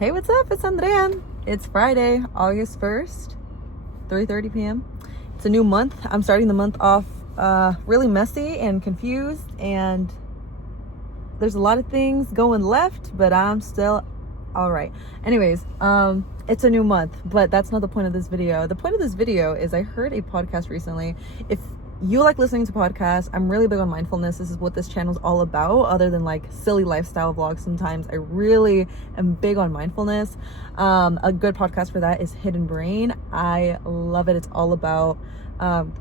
Hey, what's up? It's Andrea. It's Friday, August 1st, 3:30 p.m. It's a new month. I'm starting the month off really messy and confused, and there's a lot of things going left, but I'm still all right. Anyways, it's a new month, but that's not the point of this video. The point of this video is I heard a podcast recently. If you like listening to podcasts, I'm really big on mindfulness. This is what this channel is all about, other than like silly lifestyle vlogs sometimes. I really am big on mindfulness. A good podcast for that is Hidden Brain. I love it. It's all about kind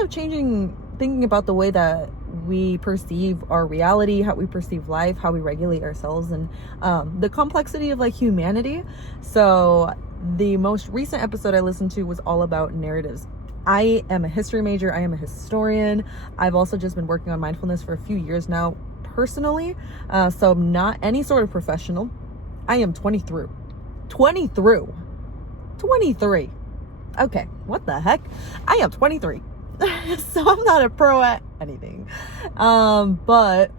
of thinking about the way that we perceive our reality, how we perceive life, how we regulate ourselves, and the complexity of like humanity. So the most recent episode I listened to was all about narratives. I am a history major. I am a historian. I've also just been working on mindfulness for a few years now personally. So I'm not any sort of professional. I am 23. Okay, what the heck? I am 23. So I'm not a pro at anything. But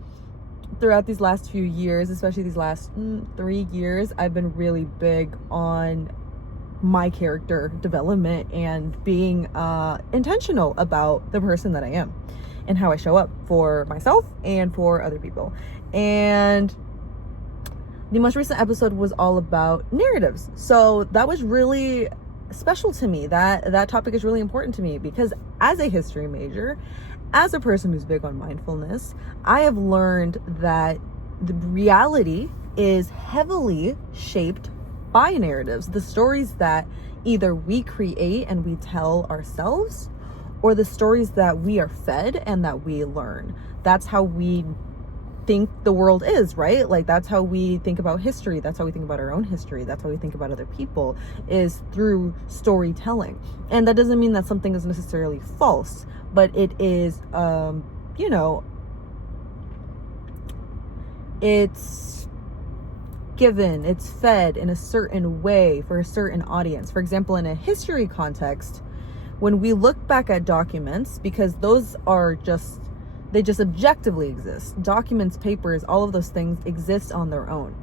throughout these last few years, especially these last 3 years, I've been really big on my character development and being intentional about the person that I am and how I show up for myself and for other people. And the most recent episode was all about narratives. So that was really special to me. That topic is really important to me because as a history major, as a person who's big on mindfulness, I have learned that the reality is heavily shaped by narratives, the stories that either we create and we tell ourselves, or the stories that we are fed and that we learn. That's how we think the world is, right? Like that's how we think about history. That's how we think about our own history. That's how we think about other people, is through storytelling. And that doesn't mean that something is necessarily false, but it is, it's given, it's fed in a certain way for a certain audience. For example, in a history context, when we look back at documents, because those are they just objectively exist. Documents, papers, all of those things exist on their own.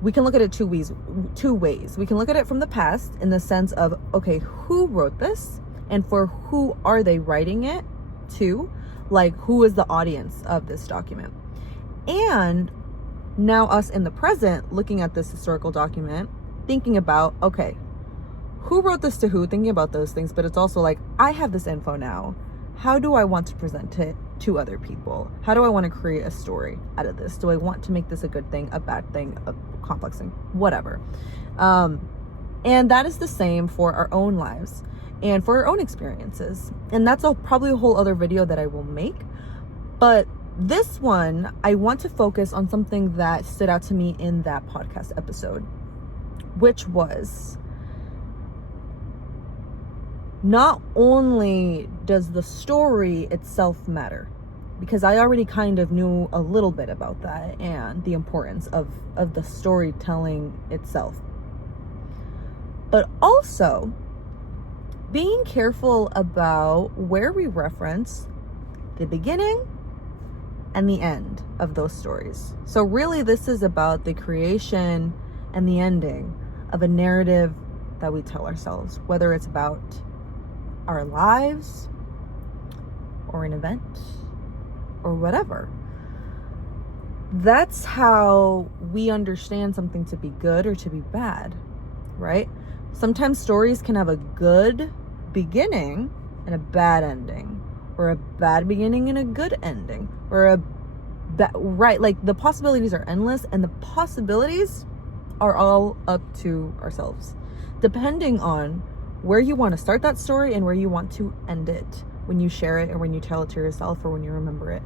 We can look at it two ways. We can look at it from the past in the sense of, okay, who wrote this and for who are they writing it to? Like, who is the audience of this document? And now us in the present, looking at this historical document, thinking about, okay, who wrote this to who, thinking about those things, but it's also like, I have this info now. How do I want to present it to other people? How do I want to create a story out of this? Do I want to make this a good thing, a bad thing, a complex thing, whatever? And that is the same for our own lives and for our own experiences. And that's probably a whole other video that I will make. But this one, I want to focus on something that stood out to me in that podcast episode, which was, not only does the story itself matter, because I already kind of knew a little bit about that and the importance of the storytelling itself, but also being careful about where we reference the beginning and the end of those stories. So really, this is about the creation and the ending of a narrative that we tell ourselves, whether it's about our lives or an event or whatever. That's how we understand something to be good or to be bad, right? Sometimes stories can have a good beginning and a bad ending, or a bad beginning and a good ending, or right? Like the possibilities are endless, and the possibilities are all up to ourselves, depending on where you want to start that story and where you want to end it when you share it or when you tell it to yourself or when you remember it.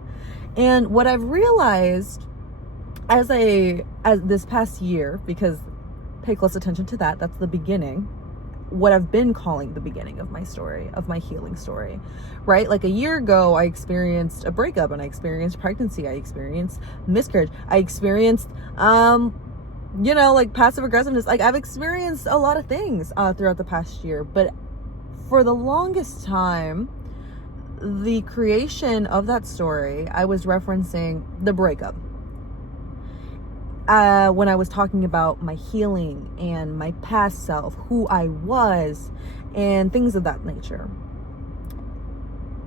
And what I've realized as this past year, because pay close attention to that's the beginning, what I've been calling the beginning of my story, of my healing story, right? Like a year ago, I experienced a breakup, and I experienced pregnancy, I experienced miscarriage, I experienced like passive aggressiveness. Like I've experienced a lot of things throughout the past year, but for the longest time, the creation of that story, I was referencing the breakup. when I was talking about my healing and my past self, who I was, and things of that nature.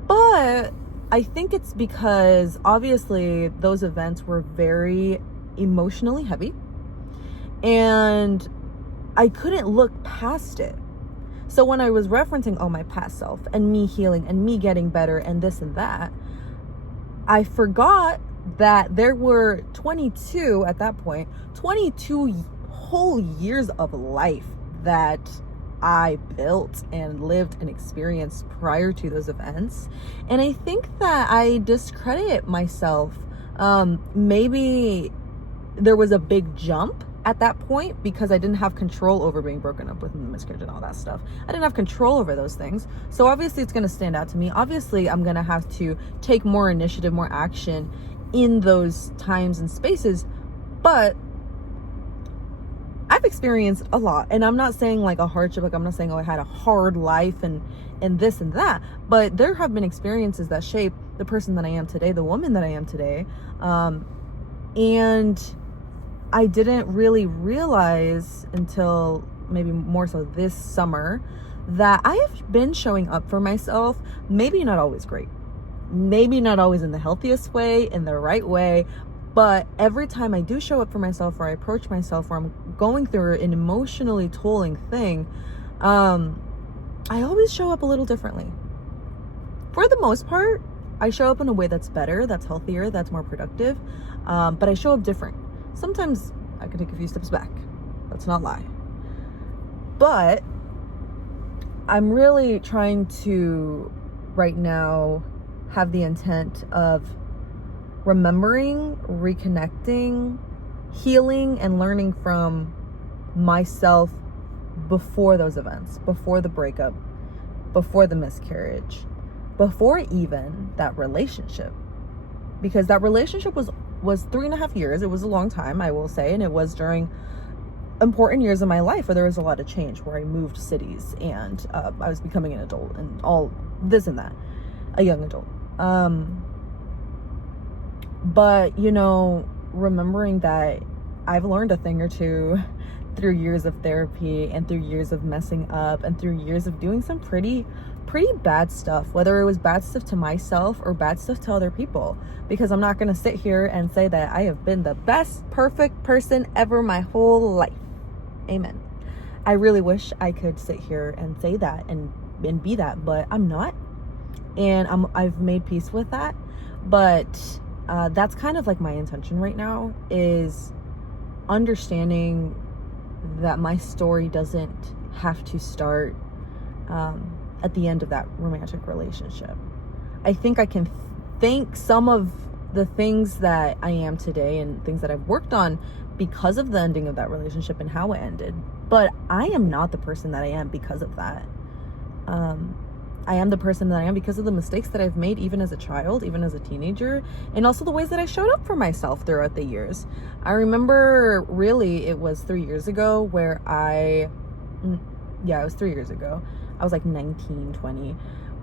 But I think it's because obviously those events were very emotionally heavy, and I couldn't look past it. So when I was referencing, my past self and me healing and me getting better and this and that, I forgot that there were 22 at that point, 22 whole years of life that I built and lived and experienced prior to those events. And I think that I discredit myself. Maybe there was a big jump at that point because I didn't have control over being broken up with, and the miscarriage and all that stuff. I didn't have control over those things. So obviously it's going to stand out to me. Obviously I'm going to have to take more initiative, more action in those times and spaces. But I've experienced a lot, and I'm not saying like a hardship, like I'm not saying I had a hard life and this and that, but there have been experiences that shape the person that I am today, the woman that I am today. And I didn't really realize until maybe more so this summer that I have been showing up for myself, maybe not always great, maybe not always in the healthiest way, in the right way, but every time I do show up for myself, or I approach myself, or I'm going through an emotionally tolling thing, I always show up a little differently. For the most part, I show up in a way that's better, that's healthier, that's more productive, but I show up different. Sometimes I can take a few steps back. Let's not lie. But I'm really trying to, right now, have the intent of remembering, reconnecting, healing, and learning from myself before those events, before the breakup, before the miscarriage, before even that relationship. Because that relationship was 3.5 years. It was a long time, I will say, and it was during important years of my life where there was a lot of change, where I moved cities and I was becoming an adult and all this and that, a young adult. But remembering that I've learned a thing or two through years of therapy and through years of messing up and through years of doing some pretty bad stuff, whether it was bad stuff to myself or bad stuff to other people, because I'm not going to sit here and say that I have been the best perfect person ever my whole life. Amen. I really wish I could sit here and say that and be that, but I'm not, and I've made peace with that. But that's kind of like my intention right now, is understanding that my story doesn't have to start at the end of that romantic relationship. I think I can thank some of the things that I am today and things that I've worked on because of the ending of that relationship and how it ended. But I am not the person that I am because of that. I am the person that I am because of the mistakes that I've made, even as a child, even as a teenager, and also the ways that I showed up for myself throughout the years. I remember, really, it was 3 years ago where it was 3 years ago. I was like 19, 20,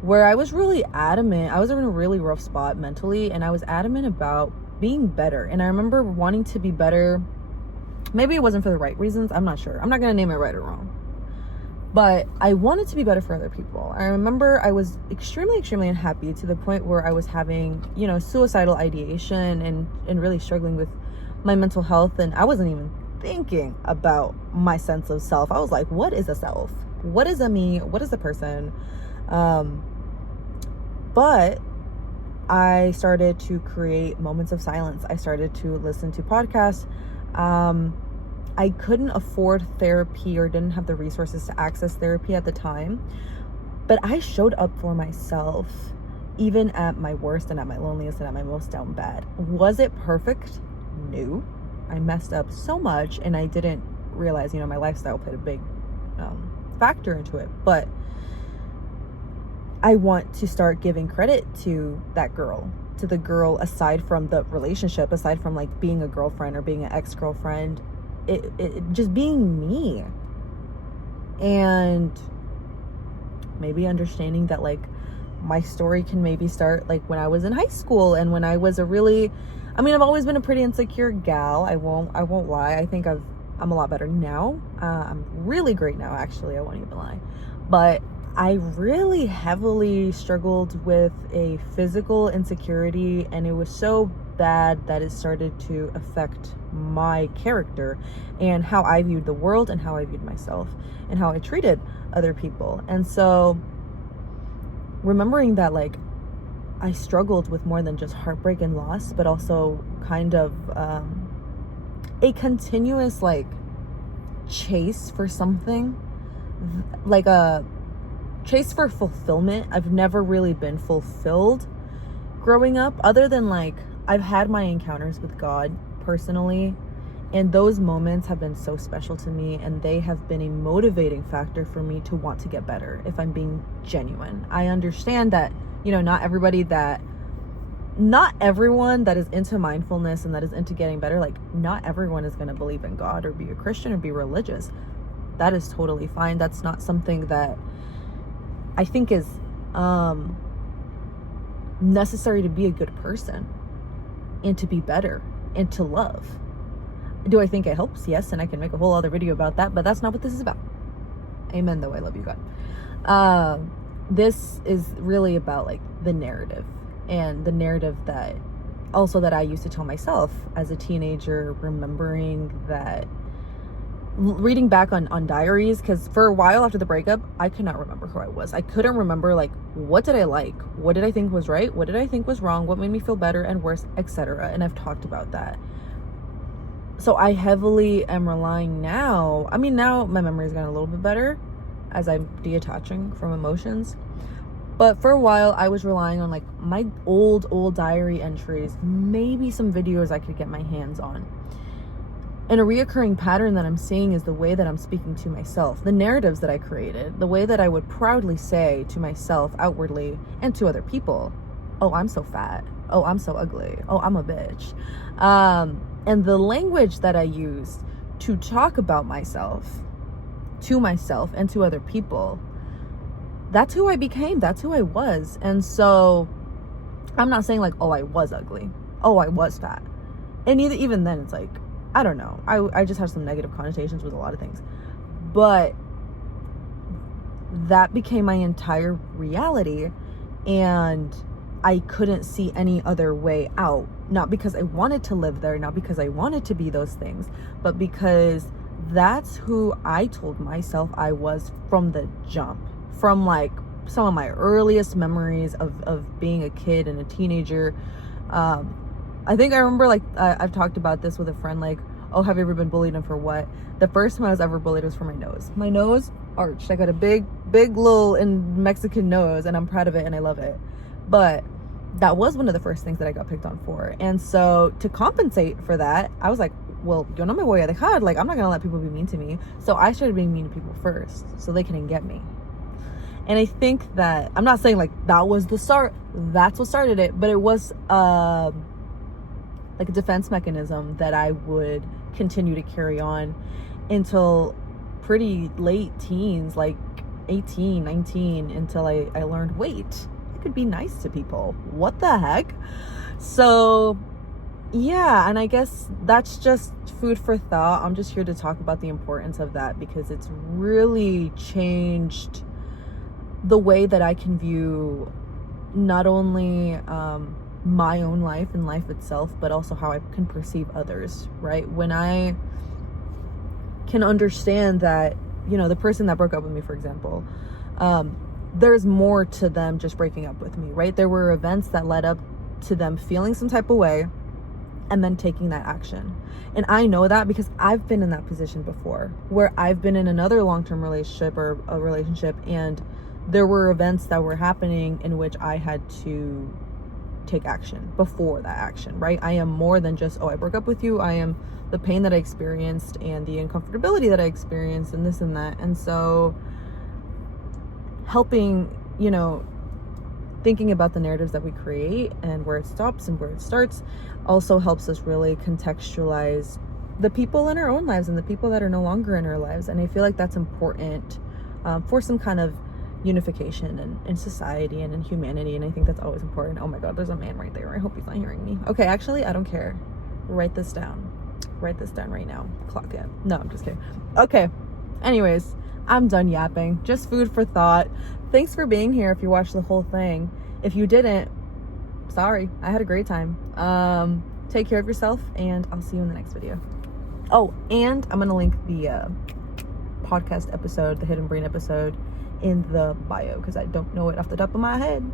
where I was really adamant. I was in a really rough spot mentally, and I was adamant about being better. And I remember wanting to be better. Maybe it wasn't for the right reasons. I'm not sure. I'm not going to name it right or wrong. But I wanted to be better for other people. I remember I was extremely unhappy, to the point where I was having, suicidal ideation and really struggling with my mental health. And I wasn't even thinking about my sense of self. I was like, what is a self? What is a me? What is a person? But I started to create moments of silence. I started to listen to podcasts. I couldn't afford therapy, or didn't have the resources to access therapy at the time, but I showed up for myself, even at my worst and at my loneliest and at my most down bad. Was it perfect? No. I messed up so much, and I didn't realize, my lifestyle played a big factor into it. But I want to start giving credit to that girl, to the girl, aside from the relationship, aside from like being a girlfriend or being an ex-girlfriend, it just being me. And maybe understanding that like my story can maybe start like when I was in high school, and when I was I mean, I've always been a pretty insecure gal. I won't lie. I think I'm a lot better now. I'm really great now, actually. I won't even lie. But I really heavily struggled with a physical insecurity, and it was so bad that it started to affect my character and how I viewed the world and how I viewed myself and how I treated other people. And so remembering that, like, I struggled with more than just heartbreak and loss, but also kind of a continuous, like, chase for something, like a chase for fulfillment. I've never really been fulfilled growing up, other than, like, I've had my encounters with God personally, and those moments have been so special to me, and they have been a motivating factor for me to want to get better, if I'm being genuine. I understand that, you know, not everyone that is into mindfulness and that is into getting better, like, not everyone is going to believe in God or be a Christian or be religious. That is totally fine. That's not something that I think is necessary to be a good person and to be better and to love. Do I think it helps? Yes, and I can make a whole other video about that, but that's not what this is about. Amen, though. I love you, God. This is really about, like, the narrative, and the narrative that I used to tell myself as a teenager, remembering that, reading back on diaries, because for a while after the breakup, I could not remember who I was. I couldn't remember, like, what did I like? What did I think was right? What did I think was wrong? What made me feel better and worse, etc. And I've talked about that. So I heavily am relying now. I mean, now my memory's gotten a little bit better as I'm detaching from emotions. But for a while, I was relying on, like, my old diary entries, maybe some videos I could get my hands on. And a reoccurring pattern that I'm seeing is the way that I'm speaking to myself, the narratives that I created, the way that I would proudly say to myself outwardly and to other people, oh, I'm so fat. Oh, I'm so ugly. Oh, I'm a bitch. And the language that I used to talk about myself, to myself and to other people, that's who I became. That's who I was. And so I'm not saying, like, oh, I was ugly. Oh, I was fat. And even then, it's like, I don't know. I just have some negative connotations with a lot of things. But that became my entire reality, and I couldn't see any other way out. Not because I wanted to live there, not because I wanted to be those things, but because that's who I told myself I was from the jump. From, like, some of my earliest memories of being a kid and a teenager. I think I remember, like, I've talked about this with a friend, like, oh, have you ever been bullied, and for what? The first time I was ever bullied was for my nose. My nose arched. I got a big little Mexican nose, and I'm proud of it and I love it. But that was one of the first things that I got picked on for. And so to compensate for that, I was like, well, yo no me voy a dejar. Like, I'm not gonna let people be mean to me. So I started being mean to people first so they can get me. And I think that, I'm not saying, like, that was the start, that's what started it, but it was like a defense mechanism that I would continue to carry on until pretty late teens, like 18, 19, until I learned, wait, I could be nice to people. What the heck? So yeah, and I guess that's just food for thought. I'm just here to talk about the importance of that, because it's really changed the way that I can view not only my own life and life itself, but also how I can perceive others, right? When I can understand that, you know, the person that broke up with me, for example, there's more to them just breaking up with me, right? There were events that led up to them feeling some type of way and then taking that action. And I know that because I've been in that position before, where I've been in another long-term relationship or a relationship, and there were events that were happening in which I had to take action before that action, right? I am more than just, oh, I broke up with you. I am the pain that I experienced and the uncomfortability that I experienced and this and that. And so helping, you know, thinking about the narratives that we create and where it stops and where it starts also helps us really contextualize the people in our own lives and the people that are no longer in our lives. And I feel like that's important for some kind of unification and in society and in humanity. And I think that's always important. Oh my God, there's a man right there. I hope he's not hearing me. Okay, actually, I don't care. Write this down. Write this down right now. Clock it. No, I'm just kidding. Okay. Anyways, I'm done yapping. Just food for thought. Thanks for being here if you watched the whole thing. If you didn't, sorry. I had a great time. Take care of yourself, and I'll see you in the next video. Oh, and I'm going to link the podcast episode, the Hidden Brain episode, in the bio, because I don't know it off the top of my head.